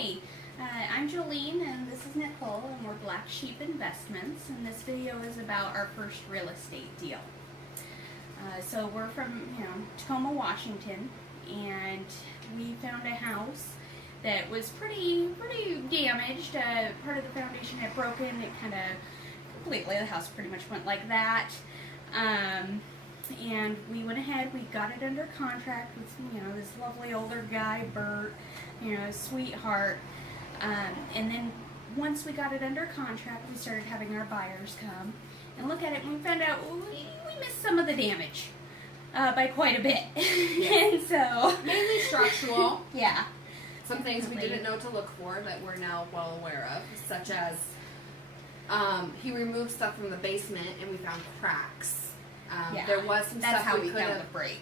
Hi, I'm Jolene and this is Nicole and we're Black Sheep Investments, and this video is about our first real estate deal. So we're from Tacoma, Washington, and we found a house that was pretty damaged. Part of the foundation had broken. It kind of completely, the house pretty much went like that. And we went ahead, we got it under contract with, this lovely older guy, Bert, sweetheart. And then once we got it under contract, we started having our buyers come and look at it, and we found out we missed some of the damage by quite a bit. And so mainly structural. Yeah. Some things we didn't know to look for that we're now well aware of, such as he removed stuff from the basement and we found cracks. Yeah, there was some that's stuff how we we found the break.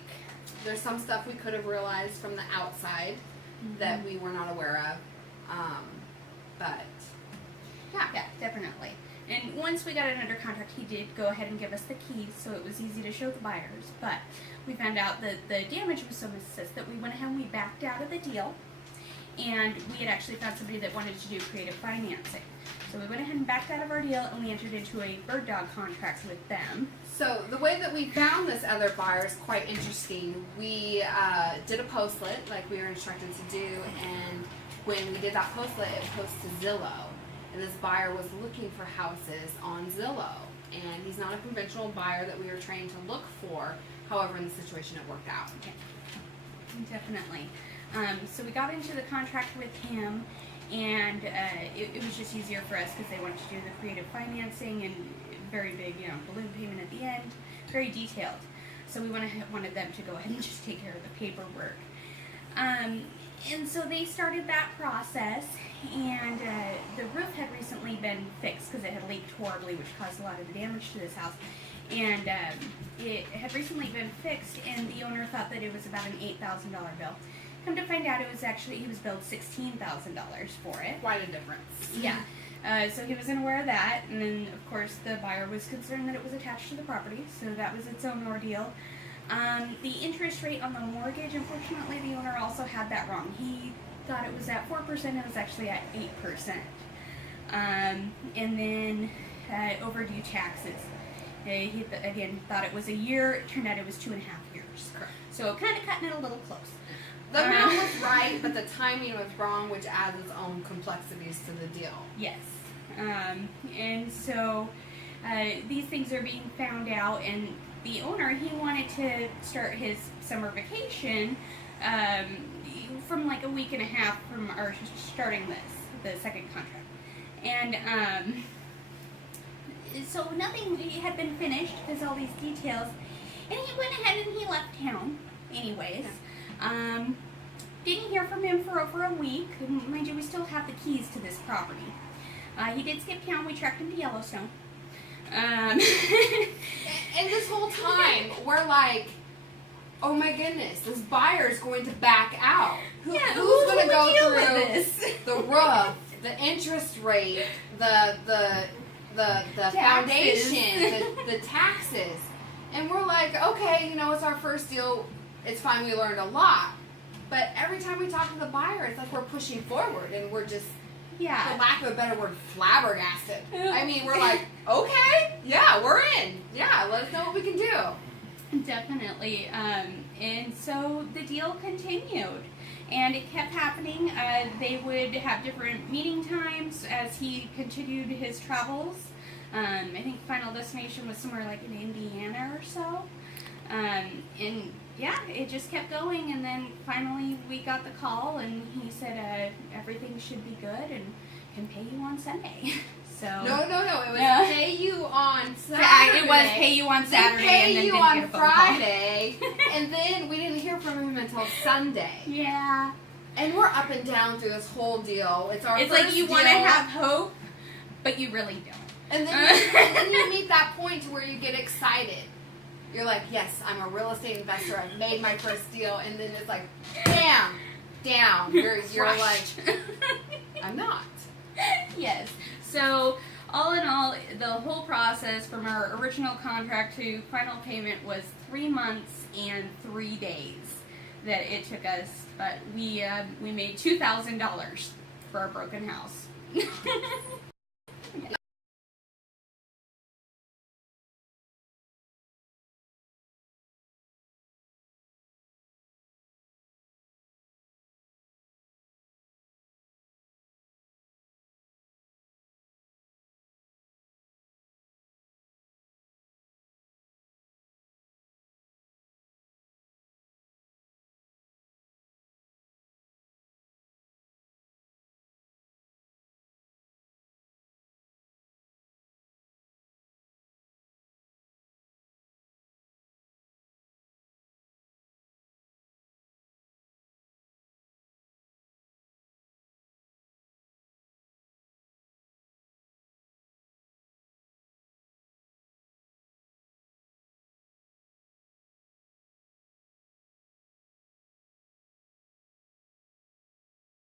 There's some stuff we could have realized from the outside that we were not aware of. But yeah, definitely. And once we got it under contract, he did go ahead and give us the keys, so it was easy to show the buyers. But we found out that the damage was so massive that we went ahead and we backed out of the deal. And we had actually found somebody that wanted to do creative financing. So we went ahead and backed out of our deal, and we entered into a bird dog contract with them. So the way that we found this other buyer is quite interesting. We did a postlet like we were instructed to do, and when we did that postlet, it posted to Zillow. And this buyer was looking for houses on Zillow. And he's not a conventional buyer that we were trained to look for. However, in the situation, it worked out. Okay. Definitely. So we got into the contract with him, and it was just easier for us because they wanted to do the creative financing and very big, balloon payment at the end, very detailed. So we wanted them to go ahead and just take care of the paperwork. And so they started that process, and the roof had recently been fixed because it had leaked horribly, which caused a lot of damage to this house. And it had recently been fixed, and the owner thought that it was about an $8,000 bill. Come to find out, it was actually, he was billed $16,000 for it. Quite a difference. Yeah. So he wasn't aware of that, and then of course the buyer was concerned that it was attached to the property, so that was its own ordeal. The interest rate on the mortgage, unfortunately, the owner also had that wrong. He thought it was at 4%, it was actually at 8%. And then overdue taxes. He again thought it was a year, it turned out it was 2.5 years. Correct. So kind of cutting it a little close. The amount was right, but the timing was wrong, which adds its own complexities to the deal. Yes. And so these things are being found out, and the owner, he wanted to start his summer vacation from like a week and a half from our starting the second contract. And so nothing had been finished because all these details, and he went ahead and he left town anyways. Didn't hear from him for over a week. Mind you, we still have the keys to this property. He did skip town. We tracked him to Yellowstone. And this whole time, we're like, oh my goodness, this buyer's going to back out. Who's going to go through the roof, the interest rate, the foundation, the taxes? And we're like, okay, it's our first deal. It's fine, we learned a lot. But every time we talk to the buyer, it's like we're pushing forward and we're just, for lack of a better word, flabbergasted. I mean, we're like, okay, yeah, we're in. Yeah, let us know what we can do. Definitely. And so the deal continued. And it kept happening. They would have different meeting times as he continued his travels. I think final destination was somewhere like in Indiana or so. And yeah, it just kept going, and then finally we got the call, and he said everything should be good and can pay you on Sunday. So no, it was pay you on Saturday. It was pay you on Saturday, pay and then you didn't on get a phone Friday, and then we didn't hear from him until Sunday. Yeah, and we're up and down through this whole deal. It's like you want to have hope, but you really don't. And then you meet that point to where you get excited. You're like, yes, I'm a real estate investor. I've made my first deal. And then it's like, bam, down. You're like, I'm not. Yes. So all in all, the whole process from our original contract to final payment was 3 months and 3 days that it took us. But we made $2,000 for our broken house.